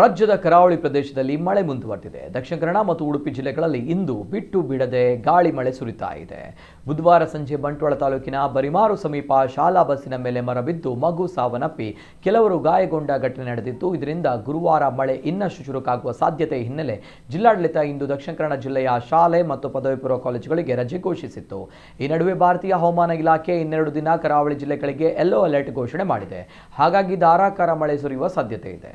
ರಾಜ್ಯದ ಕರಾವಳಿ ಪ್ರದೇಶದಲ್ಲಿ ಮಳೆ ಮುಂದುವರೆದಿದೆ. ದಕ್ಷಿಣ ಕನ್ನಡ ಮತ್ತು ಉಡುಪಿ ಜಿಲ್ಲೆಗಳಲ್ಲಿ ಇಂದು ಬಿಟ್ಟು ಬಿಡದೆ ಗಾಳಿ ಮಳೆ ಸುರಿತಾ ಇದೆ. ಬುಧವಾರ ಸಂಜೆ ಬಂಟ್ವಾಳ ತಾಲೂಕಿನ ಬರಿಮಾರು ಸಮೀಪ ಶಾಲಾ ಬಸ್ಸಿನ ಮೇಲೆ ಮರ ಬಿದ್ದು ಮಗು ಸಾವನ್ನಪ್ಪಿ ಕೆಲವರು ಗಾಯಗೊಂಡ ಘಟನೆ ನಡೆದಿದ್ದು, ಇದರಿಂದ ಗುರುವಾರ ಮಳೆ ಇನ್ನಷ್ಟು ಚುರುಕಾಗುವ ಸಾಧ್ಯತೆ ಹಿನ್ನೆಲೆ ಜಿಲ್ಲಾಡಳಿತ ಇಂದು ದಕ್ಷಿಣ ಕನ್ನಡ ಜಿಲ್ಲೆಯ ಶಾಲೆ ಮತ್ತು ಪದವಿ ಪೂರ್ವ ಕಾಲೇಜುಗಳಿಗೆ ರಜೆ ಘೋಷಿಸಿತ್ತು. ಈ ನಡುವೆ ಭಾರತೀಯ ಹವಾಮಾನ ಇಲಾಖೆ ಇನ್ನೆರಡು ದಿನ ಕರಾವಳಿ ಜಿಲ್ಲೆಗಳಿಗೆ ಯೆಲ್ಲೋ ಅಲರ್ಟ್ ಘೋಷಣೆ ಮಾಡಿದೆ. ಹಾಗಾಗಿ ಧಾರಾಕಾರ ಮಳೆ ಸುರಿಯುವ ಸಾಧ್ಯತೆ ಇದೆ.